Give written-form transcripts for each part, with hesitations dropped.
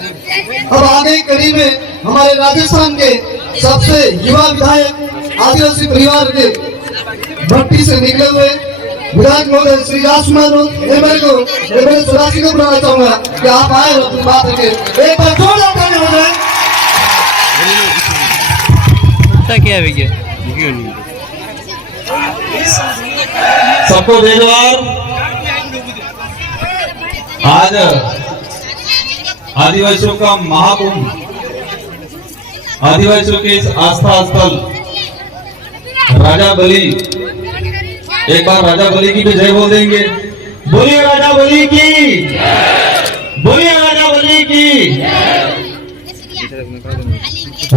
अब आगे कड़ी में हमारे राजस्थान के सबसे युवा विधायक आदिवासी परिवार के भट्टी से निकले हुए विधायक महोदय श्री राजकुमार मेरे सुरासी को बुलाना चाहूंगा कि आप आए और अपनी बात रखें। एक बार जोरदार ताली हो जाए। क्या है सबको धन्यवाद। आज आदिवासियों का महाकुंभ, आदिवासियों के इस आस्था स्थल राजा बलि, एक बार राजा बलि की भी जय बोल देंगे। बोलिए राजा बलि की, बोलिए राजा बलि की।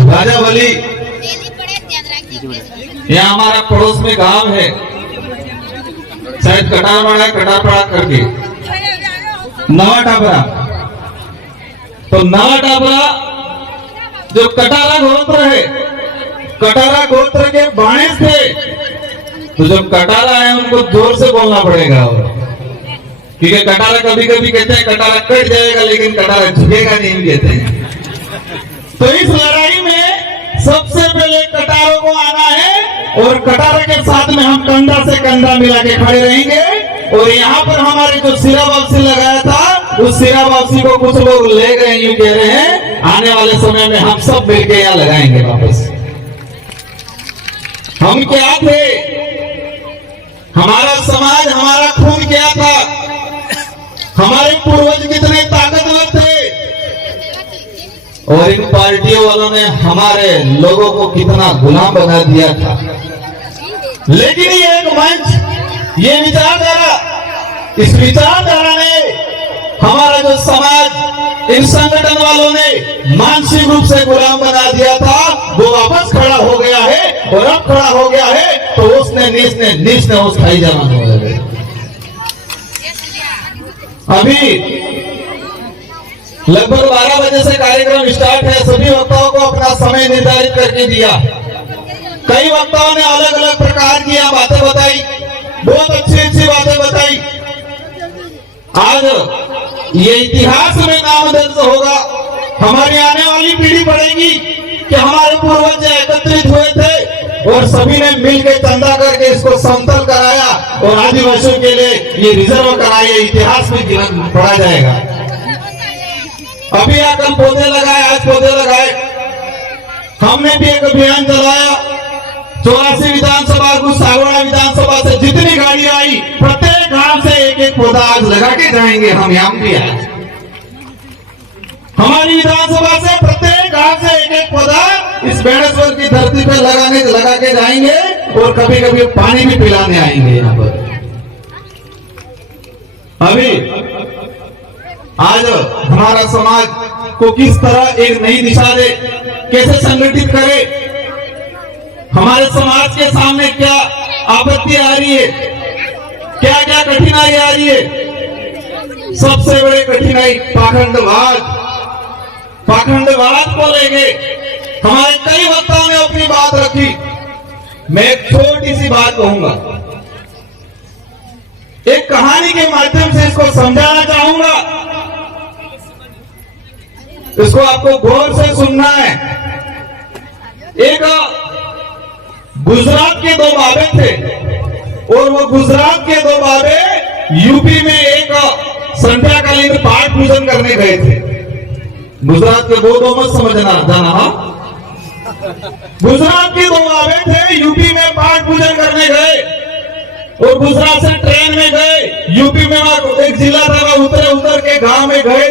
राजा बलि यहाँ हमारा पड़ोस में गांव है, शायद कटारपाड़ा करके नवा टापरा। तो नवा टापरा जो कटारा गोत्र है, कटारा गोत्र के बाणे थे, तो जब कटारा है उनको जोर से बोलना पड़ेगा, क्योंकि कटारा कभी कभी कहते हैं कटारा कट जाएगा लेकिन कटारा झुकेगा नहीं कहते हैं। तो इस लड़ाई में सबसे पहले कटारों को आना है और कटारा के साथ में हम कंधा से कंधा मिला के खड़े रहेंगे। और यहाँ पर हमारे जो सिरा वापसी लगाया था, उस सिरा वापसी को कुछ लोग ले गए, यूं कह रहे हैं आने वाले समय में हम सब मिलकर यहाँ लगाएंगे वापस। हम क्या थे, हमारा समाज, हमारा खून क्या था, हमारे पूर्वज कितने ताकतवर थे, और इन पार्टियों वालों ने हमारे लोगों को कितना गुलाम बना दिया था। लेकिन ये एक मंच, ये विचारधारा, इस विचारधारा ने हमारा जो समाज, इन संगठन वालों ने मानसिक रूप से गुलाम बना दिया था, वो वापस खड़ा हो गया है। और अब खड़ा हो गया है तो उसने नीच ने उस खाई जाना हो गया। अभी लगभग 12 बजे से कार्यक्रम स्टार्ट है। सभी वक्ताओं को अपना समय निर्धारित करके दिया। कई वक्ताओं ने अलग अलग प्रकार की बातें बताई, बहुत अच्छी अच्छी बातें बताई। आज ये इतिहास में नाम दर्ज होगा, हमारी आने वाली पीढ़ी पढ़ेगी कि हमारे पूर्वज एकत्रित हुए थे और सभी ने मिलकर चंदा करके इसको समतल कराया और आदिवासियों के लिए ये रिजर्व कराया। इतिहास में पढ़ा जाएगा। अभी कल पौधे लगाए, आज पौधे लगाए। हमने भी एक अभियान चलाया। 84 विधानसभा, कुछ सागवाड़ा विधानसभा से जितनी गाड़ी आई, प्रत्येक गांव से एक एक पौधा आज लगा के जाएंगे। हम यहाँ भी आज हमारी विधानसभा से प्रत्येक गांव से एक एक पौधा इस बेणेश्वर की धरती पर लगा के जाएंगे और कभी कभी पानी भी पिलाने आएंगे यहाँ पर। अभी आज हमारा समाज को किस तरह एक नई दिशा दे, कैसे संगठित करे, हमारे समाज के सामने क्या आपत्ति आ रही है, क्या क्या कठिनाई आ रही है। सबसे बड़ी कठिनाई पाखंडवाद को लेके हमारे कई वक्ताओं ने अपनी बात रखी। मैं एक छोटी सी बात कहूंगा, एक कहानी के माध्यम से इसको समझाना चाहूंगा। इसको आपको गौर से सुनना है। एक गुजरात के 2 बाबे थे और वो गुजरात के 2 बाबे यूपी में एक संध्याकालीन पाठ पूजन करने गए थे। गुजरात के 2 मत समझना जाना। गुजरात के 2 बाबे थे, यूपी में पाठ पूजन करने गए और गुजरात से ट्रेन में गए। यूपी में एक जिला था, वह उतर के गांव में गए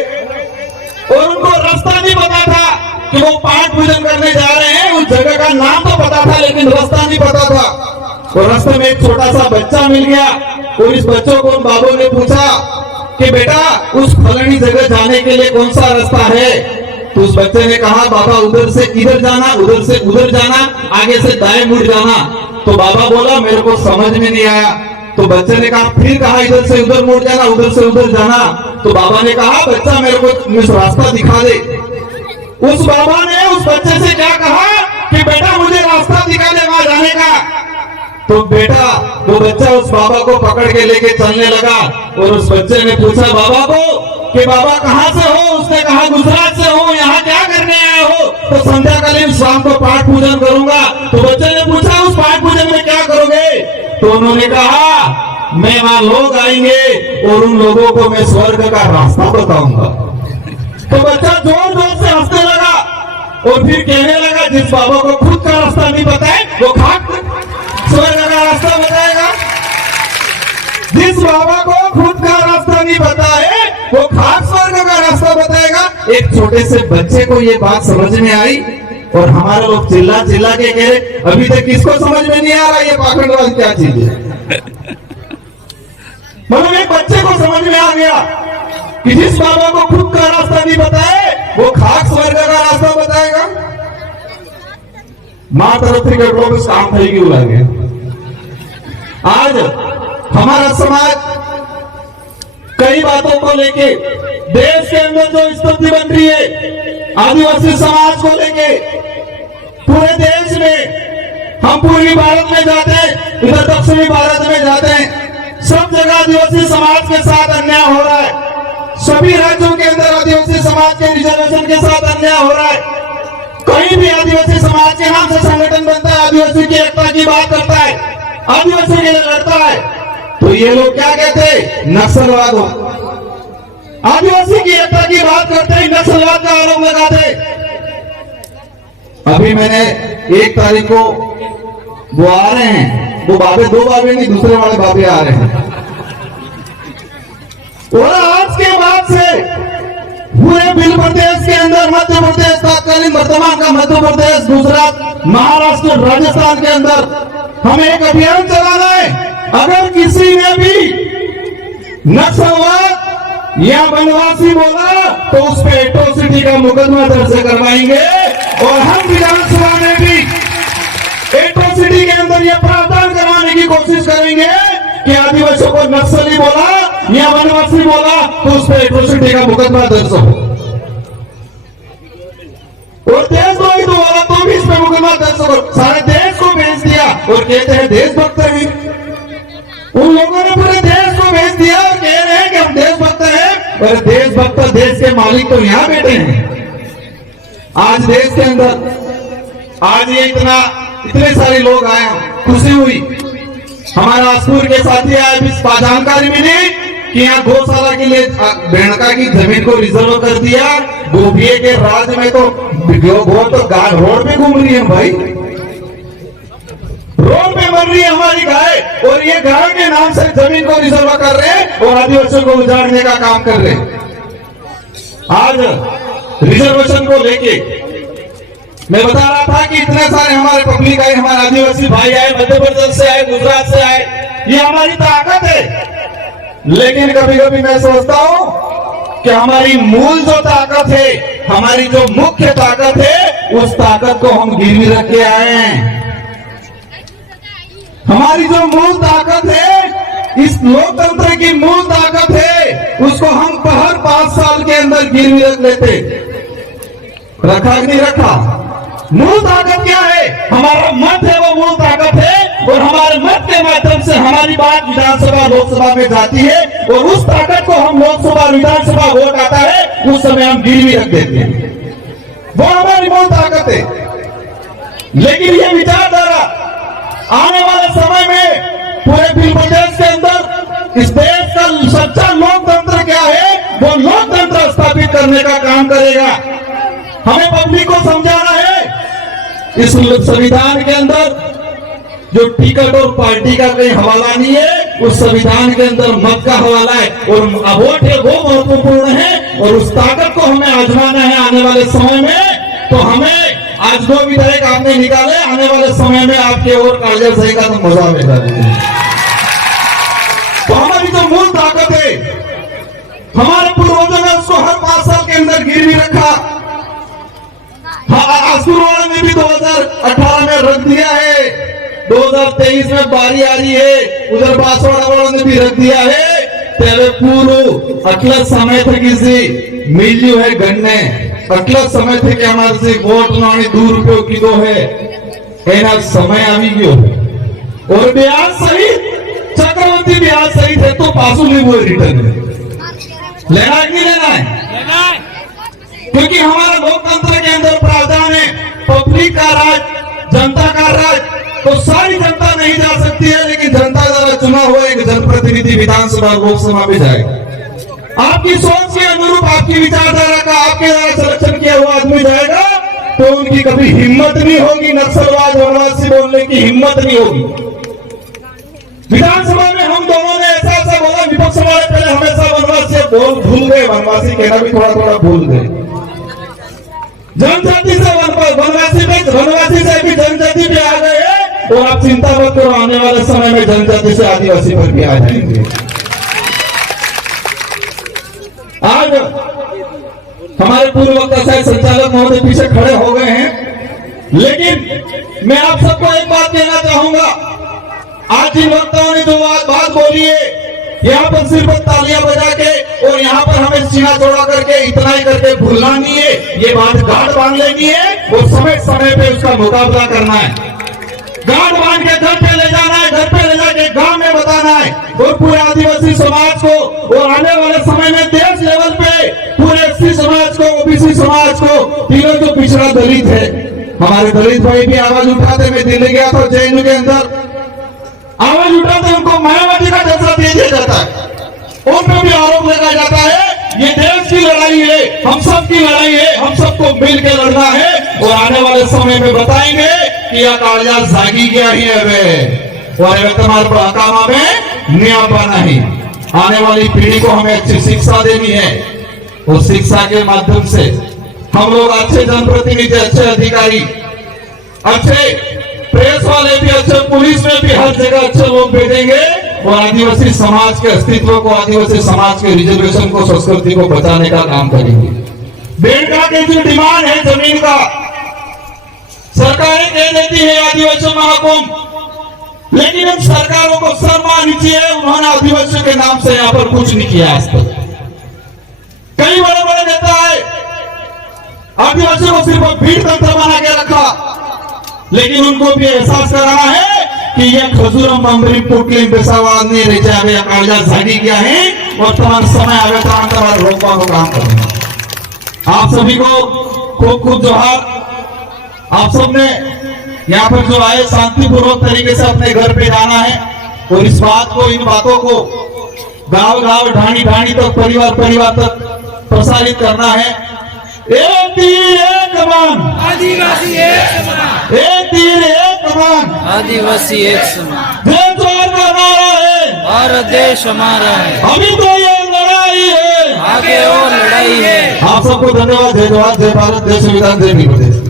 और उनको रास्ता नहीं पता था कि वो पाठ पूजन करने जा रहे हैं। उस जगह का नाम तो पता था लेकिन रास्ता नहीं पता था। और रास्ते में एक छोटा सा बच्चा मिल गया और इस बच्चों को बाबू ने पूछा कि बेटा उस फलानी जगह जाने के लिए कौन सा रास्ता है। तो उस बच्चे ने कहा बाबा उधर से इधर जाना, उधर से उधर जाना, आगे से दाएं मुड़ जाना। तो बाबा बोला मेरे को समझ में नहीं आया। तो बच्चे ने कहा फिर कहा इधर से उधर मुड़ जाना, उधर से उधर जाना। तो बाबा ने कहा बच्चा मेरे को रास्ता दिखा दे। उस बाबा ने उस बच्चे से क्या कहा कि बेटा मुझे रास्ता दिखा दे वहां जाने का। तो बेटा वो बच्चा उस बाबा को पकड़ के लेके चलने लगा और उस बच्चे ने पूछा बाबा को कि बाबा कहाँ से हो। उसने कहा गुजरात से दिन शाम को पाठ पूजन करूंगा। तो बच्चे ने पूछा उस पाठ पूजन में क्या करोगे? तो उन्होंने कहा मैं वहां लोग आएंगे और उन लोगों को मैं स्वर्ग का रास्ता बताऊंगा। तो बच्चा जोर जोर से हंसने लगा और फिर कहने लगा जिस बाबा को खुद का रास्ता नहीं पता है वो खाक स्वर्ग का रास्ता बताएगा। जिस बाबा को खुद का रास्ता नहीं पता है वो खाक स्वर्ग का रास्ता बताएगा। एक छोटे से बच्चे को ये बात समझ में आई और हमारे लोग चिल्ला चिल्ला के कह रहे अभी तक किसको समझ में नहीं आ रहा ये पाखंडवाद क्या चीज है। मतलब एक बच्चे को समझ में आ गया कि जिस बाबा को खुद का रास्ता नहीं पता है वो खाक स्वर्ग का रास्ता बताएगा। मां तरफ से लोग इस काम થઈ ગયું લાગે। आज हमारा समाज कई बातों को लेके देश के अंदर जो स्थिति बन रही है आदिवासी समाज को लेके पूरे देश में हम पूर्वी भारत में जाते हैं इधर दक्षिणी भारत में जाते हैं सब जगह आदिवासी समाज के साथ अन्याय हो रहा है। सभी राज्यों के अंदर आदिवासी समाज के रिजर्वेशन के साथ अन्याय हो रहा है। कहीं भी आदिवासी समाज के नाम से संगठन बनता है आदिवासी की एकता की बात करता है आदिवासी के लिए लड़ता है तो ये लोग क्या कहते हैं नक्सलवाद हो। आदिवासी की एकता की बात करते हैं नक्सलवाद का आरोप लगाते। अभी मैंने 1 तारीख को वो आ रहे हैं वो बाबे 2 बाबे नहीं दूसरे वाले बाबे आ रहे हैं और आज के बाद से पूरे बिल प्रदेश के अंदर मध्य प्रदेश तत्कालीन वर्तमान का मध्य प्रदेश गुजरात महाराष्ट्र राजस्थान के अंदर हमें एक अभियान चलाना है। अगर किसी ने भी नक्सलवाद या वनवासी बोला तो उस पर एट्रोसिटी का मुकदमा दर्ज करवाएंगे और हम विधानसभा में भी एट्रोसिटी के अंदर यह प्रावधान करवाने की कोशिश करेंगे कि आदिवासियों को नक्सली बोला या वनवासी बोला तो उस पर एट्रोसिटी का मुकदमा दर्ज हो और देशद्रोही तो बोला तो भी इस पर मुकदमा दर्ज हो। सारे देश को भेज दिया और कहते हैं देशभक्त हैं। उन लोगों ने पूरे देश को भेज दिया और कह रहे हैं कि हम देशभक्त हैं और देशभक्त देश के मालिक तो यहाँ बैठे हैं। आज देश के अंदर आज ये इतने सारे लोग आए खुशी हुई। हमारा आसपुर के साथी आए भी जानकारी मिली कि यहाँ गौशाला के लिए बेणका की जमीन को रिजर्व कर दिया। गोपिये के राज्य में तो गौ तो रोड पे घूम रही है भाई रोड पे मर रही है हमारी गाय और ये गाय के नाम से जमीन को रिजर्व कर रहे हैं और आदिवासियों को उजाड़ने का काम कर रहे हैं। आज रिजर्वेशन को लेके मैं बता रहा था कि इतने सारे हमारे पब्लिक आए हमारे आदिवासी भाई आए मध्य प्रदेश से आए गुजरात से आए ये हमारी ताकत है। लेकिन कभी कभी मैं सोचता हूं कि हमारी मूल जो ताकत है हमारी जो मुख्य ताकत है उस ताकत को हम गिरवी रख के आए हैं। हमारी जो मूल ताकत है इस लोकतंत्र की मूल ताकत है उसको हम हर 5 साल के अंदर गिरवी रख लेते। रखा कि नहीं रखा? मूल ताकत क्या है? हमारा मत है वो मूल ताकत है और हमारे मत के माध्यम से हमारी बात विधानसभा लोकसभा में जाती है और उस ताकत को हम लोकसभा विधानसभा वोट आता है उस समय हम गिरवी रख देते हैं। वो हमारी मूल ताकत है। लेकिन ये विचारधारा आने वाले समय में पूरे बिल प्रदेश के अंदर इस देश का सच्चा लोकतंत्र क्या है वो लोकतंत्र स्थापित करने का काम करेगा। हमें पब्लिक को समझाना है इस संविधान के अंदर जो टिकट और पार्टी का कोई हवाला नहीं है उस संविधान के अंदर मत का हवाला है और वोट है वो महत्वपूर्ण है और उस ताकत को हमें आजमाना है आने वाले समय में। तो हमें आज 2 विधायक आपने निकाले आने वाले समय में आपके और कागज सही का तो मजा मिला। तो हमारी जो मूल ताकत है हमारे पूर्वजों ने उसको हर 5 साल के अंदर गिरवी रखा। आसपुर वालों ने भी 2018 में रख दिया है 2023 में बारी आ रही है उधर बांसवाड़ा वालों ने भी रख दिया है। तेरे पूर्व अटल समय थे किसी मिल्यू है गन्ने अटल समय थे कि हमारे से वोट लाने 2 रुपयों किलो है एना समय आ गयो और ब्याज सहित चक्रवर्ती ब्याज सहित है तो पासू नहीं हुए रिटर्न लेना है कि नहीं लेना है? क्योंकि हमारा लोकतंत्र के अंदर प्रावधान है पब्लिक पब्लिक का राज, जनता का राज, तो सारी जनता नहीं जा सकती है, लेकिन जनता द्वारा चुना हुआ एक जनप्रतिनिधि विधानसभा लोकसभा में जाएगा। आपकी सोच के अनुरूप, आपकी विचारधारा का आपके द्वारा सिलेक्शन किया हुआ आदमी जाएगा, तो उनकी कभी हिम्मत नहीं होगी नक्सलवाद वनवासी बोलने की हिम्मत नहीं होगी। विधानसभा में हम दोनों ने ऐसा ऐसा बोला, विपक्ष वाले पहले हमेशा वनवासी भूल गए, वनवासी कहना भी थोड़ा थोड़ा भूल गए। जनजाति से वनवासी से भी जनजाति भी आ गए, और आप चिंता मत करो, आने वाले समय में जनजाति से आदिवासी पर भी आ जाएंगे। आज हमारे पूर्व वक्ता शायद संचालक महोदय पीछे खड़े हो गए हैं, लेकिन मैं आप सबको एक बात कहना चाहूंगा। आज जिन वक्ताओं ने जो बात बोली है, यहाँ पर सिर्फ तालियां बजा के और यहाँ पर हमें सीना चौड़ा करके इतना ही करके भूलना नहीं है, ये बात गांठ बांध लेनी है और समय समय पे उसका मुकाबला करना है। गांठ बांध के घर पे ले जाना है, घर पे ले जाके गांव में बताना है, और पूरे आदिवासी समाज को, और आने वाले समय में देश लेवल पे पूरे एससी समाज को, ओबीसी समाज को, तीनों जो पिछड़ा दलित है, हमारे दलित भाई भी आवाज उठाते। मैं दिल्ली गया था, जेएनयू के अंदर आवाज उठाते, उनको मायावती का दर्जा दे दिया जाता है, उन पर भी आरोप लगाया जाता है। ये देश की लड़ाई है, हम सब की लड़ाई है, हम सबको मिल के लड़ना है, और आने वाले समय में बताएंगे कि यह कागजात जागी गया ही है, और वर्तमान पड़ाकामा में न्यापा नहीं। आने वाली पीढ़ी को हमें अच्छी शिक्षा देनी है, और शिक्षा के माध्यम से हम लोग अच्छे जनप्रतिनिधि, अच्छे अधिकारी, अच्छे प्रेस वाले भी, अच्छे पुलिस में भी हर जगह अच्छे लोग भेजेंगे, और आदिवासी समाज के अस्तित्व को, आदिवासी समाज के रिजर्वेशन को, संस्कृति को बचाने का काम करेंगे। बेड़का के जो डिमांड है जमीन का, सरकारें कह देती है आदिवासी महाकुंभ, लेकिन इन सरकारों को शर्म आनी चाहिए, उन्होंने आदिवासियों के नाम से यहाँ पर कुछ नहीं किया आज तक। कई बड़े बड़े नेता है, आदिवासियों को सिर्फ भीड़ तंत्र बना के रखा, लेकिन उनको भी एहसास कराना है कि यह खजूरम बम्बरी पुटलिम पेशावाद नहीं रह जाए, कागजात जागी गया है, वर्तमान समय आगे तमाम रोकवा को काम करना। आप सभी को खूब खूब जोहार। आप सबने यहाँ पर जो आए, शांतिपूर्वक तरीके से अपने घर पे जाना है, और इस बात को, इन बातों को गांव गांव, ढाणी ढाणी तक, परिवार परिवार तक प्रसारित करना है। एक तीर एक कमान, आदिवासी एक समान, एक तीर एक कमान, आदिवासी एक समान। देश और का नारा है, भारत देश हमारा है, अभी तो ये लड़ाई है, आगे और लड़ाई है। आप सबको धन्यवाद। जय जवान, जय भारत, जय संविधान, जय प्रदेश।